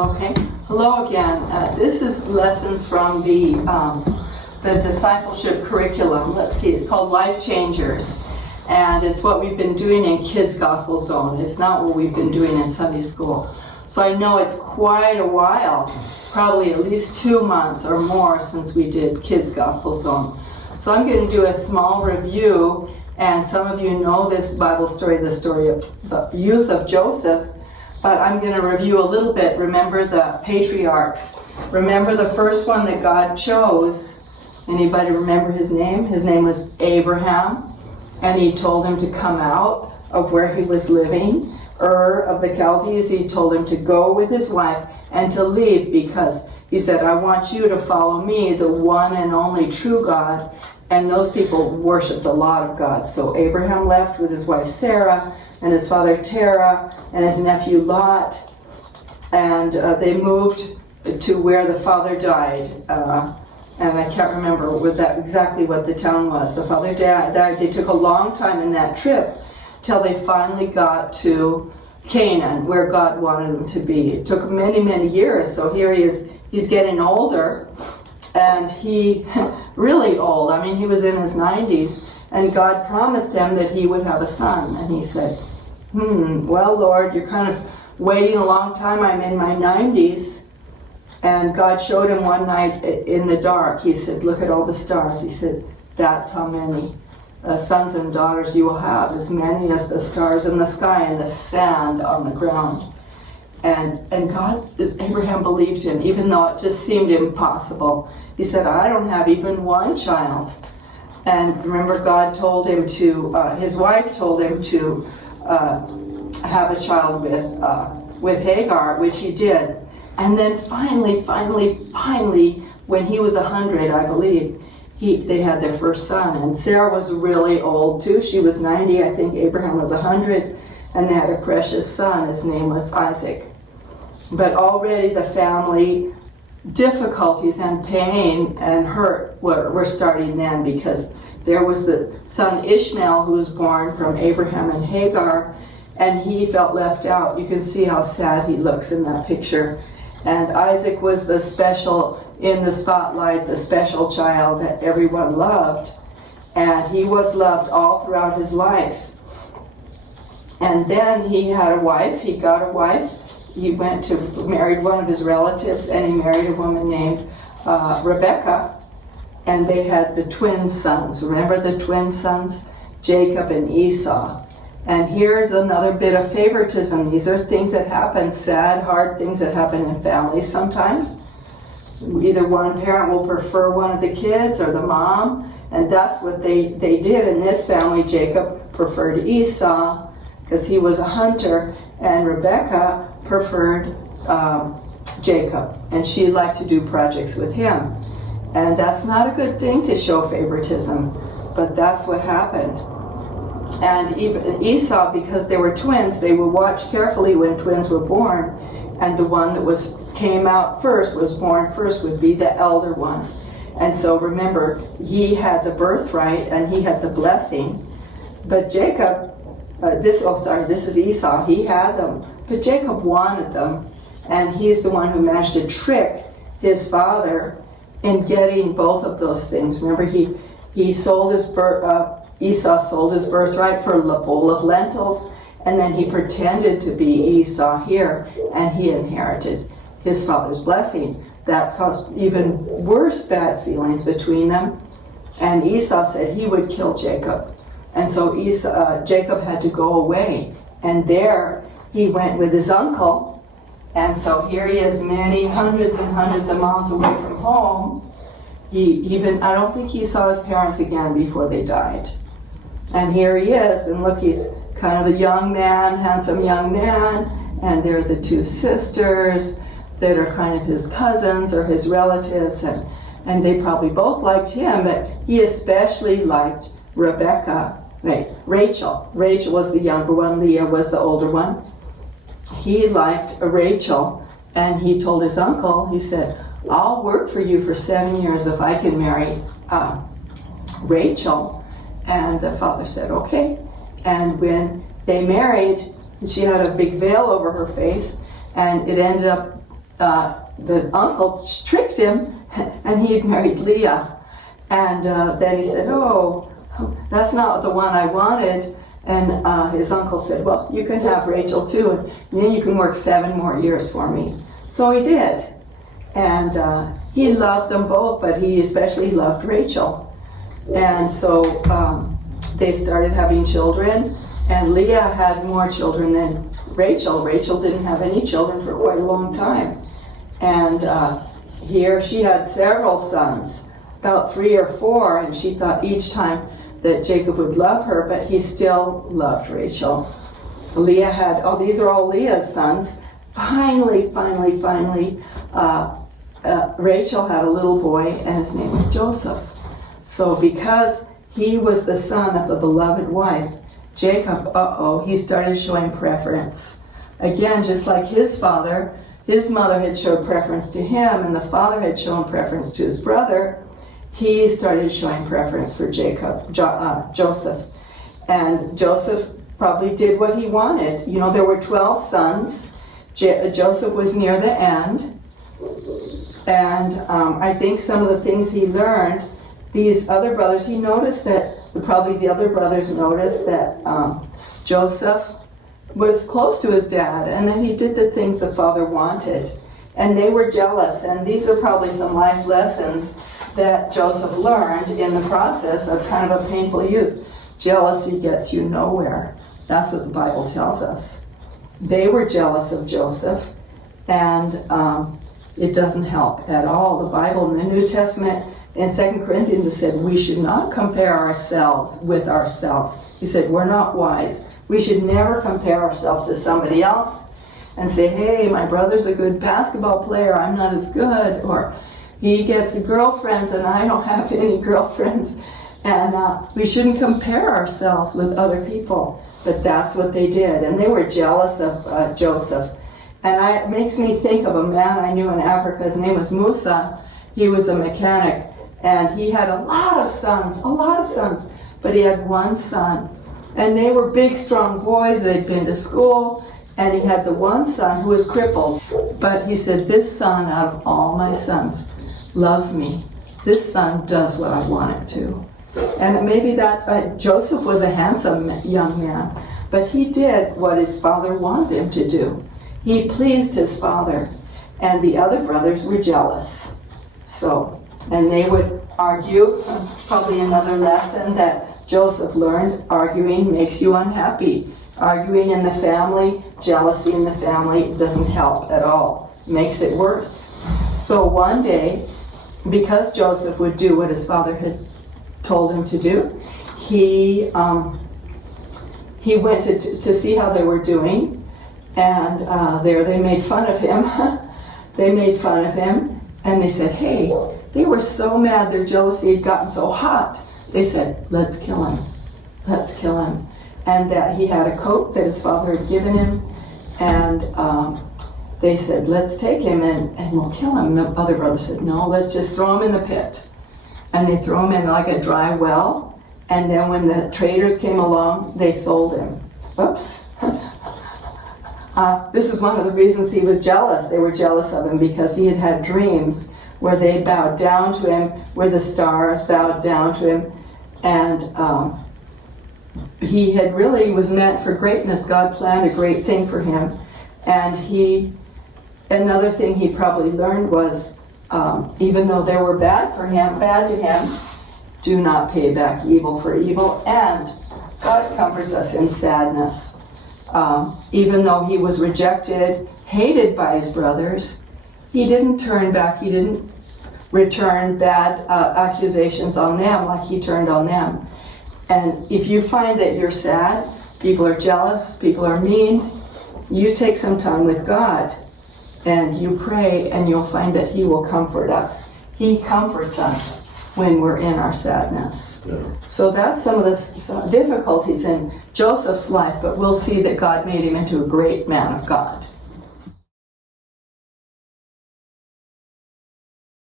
Okay. Hello again. This is lessons from the discipleship curriculum. Let's see. It's called Life Changers, and it's what we've been doing in Kids Gospel Zone. It's not what we've been doing in Sunday school. So I know it's quite a while, probably at least 2 months or more since we did Kids Gospel Zone. So I'm going to do a small review, and some of you know this Bible story, the story of the youth of Joseph. But I'm going to review a little bit. Remember the patriarchs. Remember the first one that God chose. Anybody remember his name? His name was Abraham. And he told him to come out of where he was living. Ur of the Chaldees, he told him to go with his wife and to leave, because he said, I want you to follow me, the one and only true God. And those people worshipped a lot of gods. So Abraham left with his wife Sarah and his father Terah and his nephew Lot, and they moved to where the father died. And I can't remember exactly what the town was. The father died. They took a long time in that trip till they finally got to Canaan, where God wanted them to be. It took many, many years. So here he is. He's getting older, and he really old. I mean, he was in his 90s, and God promised him that he would have a son. And he said, well, Lord, you're kind of waiting a long time. I'm in my 90s. And God showed him one night in the dark. He said, look at all the stars. He said, that's how many sons and daughters you will have, as many as the stars in the sky and the sand on the ground. And Abraham believed him, even though it just seemed impossible. He said, I don't have even one child. And remember, God told him to, his wife told him to have a child with Hagar, which he did. And then finally, when he was 100, I believe, they had their first son. And Sarah was really old too. She was 90, I think Abraham was 100, and they had a precious son. His name was Isaac. But already the family difficulties and pain and hurt were starting then, because there was the son Ishmael, who was born from Abraham and Hagar, and he felt left out. You can see how sad he looks in that picture. And Isaac was the special, in the spotlight, the special child that everyone loved. And he was loved all throughout his life. And then he had a wife. He got a wife. He married one of his relatives, and he married a woman named Rebecca. And they had the twin sons. Remember the twin sons? Jacob and Esau. And here's another bit of favoritism. These are things that happen, sad, hard things that happen in families sometimes. Either one parent will prefer one of the kids or the mom, and that's what they did in this family. Jacob preferred Esau because he was a hunter, and Rebecca preferred Jacob, and she liked to do projects with him. And that's not a good thing to show favoritism, but that's what happened. And even Esau, because they were twins, they would watch carefully when twins were born, and the one that came out first, was born first, would be the elder one. And so remember, he had the birthright and he had the blessing. But Jacob, this is Esau, he had them, but Jacob wanted them, and he's the one who managed to trick his father in getting both of those things. Remember, he sold his Esau sold his birthright for a bowl of lentils, and then he pretended to be Esau here, and he inherited his father's blessing. That caused even worse bad feelings between them, and Esau said he would kill Jacob. And so Jacob had to go away, and there he went with his uncle, and so here he is many hundreds and hundreds of miles away from home. I don't think he saw his parents again before they died. And here he is, and look, he's kind of a young man, handsome young man, and there are the two sisters that are kind of his cousins or his relatives, and they probably both liked him, but he especially liked Rachel. Rachel was the younger one, Leah was the older one. He liked Rachel, and he told his uncle, he said, I'll work for you for 7 years if I can marry Rachel. And the father said, okay. And when they married, she had a big veil over her face, and it ended up the uncle tricked him, and he had married Leah. And then he said, "Oh, that's not the one I wanted." And his uncle said, "Well, you can have Rachel too, and then you can work 7 more years for me." So he did. And he loved them both, but he especially loved Rachel. And so they started having children, and Leah had more children than Rachel. Rachel didn't have any children for quite a long time. And here she had several sons, about 3 or 4, and she thought each time that Jacob would love her, but he still loved Rachel. Leah had, these are all Leah's sons. Finally, Rachel had a little boy, and his name was Joseph. So because he was the son of the beloved wife, Jacob, he started showing preference. Again, just like his father, his mother had showed preference to him, and the father had shown preference to his brother. He started showing preference for Joseph. And Joseph probably did what he wanted. You know, there were 12 sons. Joseph was near the end. And I think some of the things he learned, these other brothers, he noticed that, probably the other brothers noticed that Joseph was close to his dad, and that he did the things the father wanted. And they were jealous, and these are probably some life lessons that Joseph learned in the process of kind of a painful youth. Jealousy gets you nowhere. That's what the Bible tells us. They were jealous of Joseph, and it doesn't help at all. The Bible in the New Testament, in 2 Corinthians, it said we should not compare ourselves with ourselves. He said we're not wise. We should never compare ourselves to somebody else and say, "Hey, my brother's a good basketball player, I'm not as good," or "He gets girlfriends and I don't have any girlfriends." And we shouldn't compare ourselves with other people. But that's what they did. And they were jealous of Joseph. And it makes me think of a man I knew in Africa. His name was Musa. He was a mechanic. And he had a lot of sons. But he had one son. And they were big, strong boys. They'd been to school. And he had the one son who was crippled. But he said, "This son out of all my sons loves me. This son does what I want it to." And maybe that's Joseph was a handsome young man, but he did what his father wanted him to do. He pleased his father, and the other brothers were jealous. So, and they would argue, probably another lesson that Joseph learned, arguing makes you unhappy. Arguing in the family, jealousy in the family doesn't help at all. It makes it worse. So one day, because Joseph would do what his father had told him to do, he went to see how they were doing, and there they made fun of him. They made fun of him, and they said, "Hey," they were so mad, their jealousy had gotten so hot. They said, "Let's kill him. Let's kill him." And that he had a coat that his father had given him, and they said, "Let's take him and we'll kill him." And the other brother said, "No, let's just throw him in the pit." And they threw him in like a dry well, and then when the traders came along, they sold him. Oops. This is one of the reasons he was jealous. They were jealous of him because he had had dreams where they bowed down to him, where the stars bowed down to him, and he had really was meant for greatness. God planned a great thing for him, and another thing he probably learned was, even though they were bad to him, do not pay back evil for evil. And God comforts us in sadness. Even though he was rejected, hated by his brothers, he didn't turn back. He didn't return bad accusations on them like he turned on them. And if you find that you're sad, people are jealous, people are mean, you take some time with God and you pray, and you'll find that he will comfort us. He comforts us when we're in our sadness. Yeah. So that's some of the difficulties in Joseph's life, but we'll see that God made him into a great man of God.